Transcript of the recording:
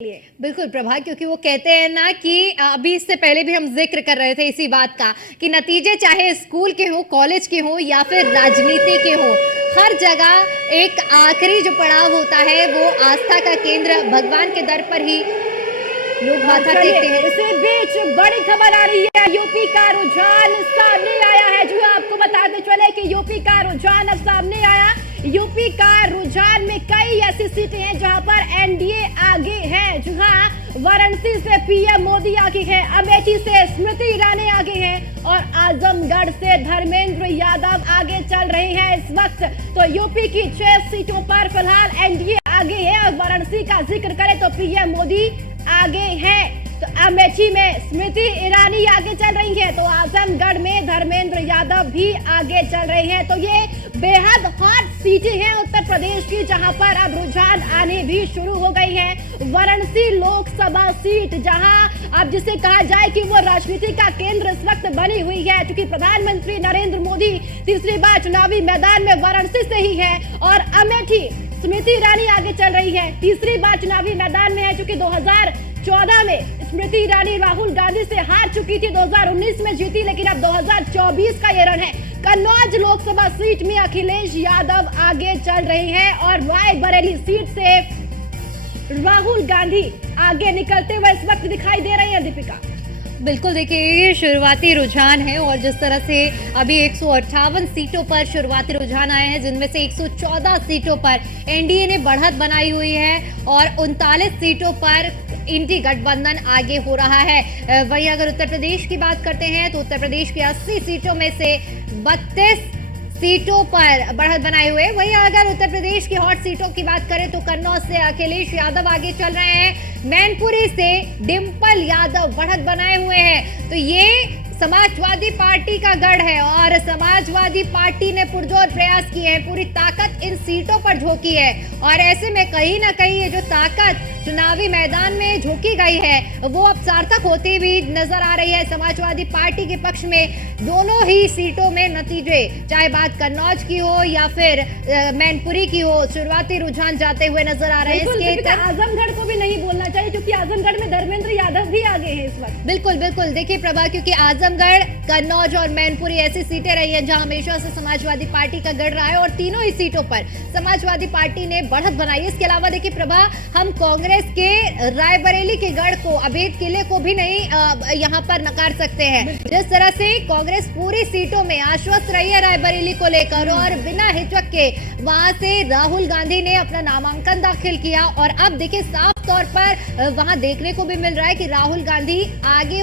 बिल्कुल प्रभा, क्योंकि वो कहते हैं ना कि अभी इससे पहले भी हम जिक्र कर रहे थे इसी बात का कि नतीजे चाहे स्कूल के हो, कॉलेज के हो या फिर राजनीति के हो, हर जगह एक आखिरी जो पड़ाव होता है वो आस्था का केंद्र भगवान के दर पर ही लोग माथा टेकते हैं। इसी बीच बड़ी खबर आ रही है, यूपी का रुझान सामने आया है। जो आपको बताते चले कि यूपी का रुझान अब सामने आया। यूपी का रुझान में कई ऐसी सीटें हैं जहां पर एनडीए आगे है। जहां वाराणसी से पीएम मोदी आगे है, अमेठी से स्मृति ईरानी आगे है और आजमगढ़ से धर्मेंद्र यादव आगे चल रहे हैं इस वक्त। तो यूपी की 6 सीटों पर फिलहाल एनडीए आगे है और वाराणसी का जिक्र करें तो पीएम मोदी आगे है। तो अमेठी में स्मृति ईरानी आगे चल रही है, तो आजमगढ़ में धर्मेंद्र यादव भी आगे चल रहे हैं। तो ये बेहद हॉट सीटें हैं उत्तर प्रदेश की, जहां पर अब रुझान आने भी शुरू हो गई है। वाराणसी लोकसभा सीट जहां अब जिसे कहा जाए कि वो राजनीति का केंद्र इस वक्त बनी हुई है, क्योंकि प्रधानमंत्री नरेंद्र मोदी तीसरी बार चुनावी मैदान में वाराणसी से ही है। और अमेठी स्मृति ईरानी आगे चल रही है, तीसरी बार चुनावी मैदान में है, क्योंकि 2014 में स्मृति ईरानी राहुल गांधी से हार चुकी थी, 2019 में जीती, लेकिन अब 2024 का ये रण है। कन्नौज लोकसभा सीट में अखिलेश यादव आगे चल रहे हैं और रायबरेली सीट से राहुल गांधी आगे निकलते हुए इस वक्त दिखाई दे रहे हैं। दीपिका, बिल्कुल, देखिए ये शुरुआती रुझान है और जिस तरह से अभी 158 सीटों पर शुरुआती रुझान आए हैं, जिनमें से 114 सीटों पर एनडीए ने बढ़त बनाई हुई है और 39 सीटों पर इंडी गठबंधन आगे हो रहा है। वहीं अगर उत्तर प्रदेश की बात करते हैं तो उत्तर प्रदेश की 80 सीटों में से 32 सीटों पर बढ़त बनाए हुए। वहीं अगर उत्तर प्रदेश की हॉट सीटों की बात करें तो कन्नौज से अखिलेश यादव आगे चल रहे हैं, मैनपुरी से डिंपल यादव बढ़त बनाए हुए हैं। तो ये समाजवादी पार्टी का गढ़ है और समाजवादी पार्टी ने पुरजोर प्रयास किए हैं, पूरी ताकत इन सीटों पर झोंकी है और ऐसे में कहीं ना कहीं ये जो ताकत चुनावी मैदान में झोंकी गई है वो अब सार्थक होती भी नजर आ रही है। समाजवादी पार्टी के पक्ष में दोनों ही सीटों में नतीजे, चाहे बात कन्नौज की हो या फिर मैनपुरी की हो, शुरुआती रुझान जाते हुए नजर आ रहे हैं। इसके आजमगढ़ को भी नहीं बोलना चाहिए, क्योंकि आजमगढ़ में धर्मेंद्र यादव भी आगे हैं इस वक्त। बिल्कुल बिल्कुल, देखिए प्रभा, क्योंकि आजमगढ़, कन्नौज और मैनपुरी ऐसी सीटें रही हैं जहां हमेशा से समाजवादी पार्टी का गढ़ रहा है और तीनों ही सीटों पर समाजवादी पार्टी ने बढ़त बनाई है। इसके अलावा देखिए प्रभा, हम कांग्रेस के रायबरेली के गढ़ को, अभेद किले को भी नहीं यहां पर नकार सकते हैं। जिस तरह से कांग्रेस पूरी सीटों में आश्वस्त रही है रायबरेली को लेकर और बिना हिचक के वहां से राहुल गांधी ने अपना नामांकन दाखिल किया और अब देखिए साफ तौर पर वहां देखने को भी मिल रहा है कि राहुल गांधी आगे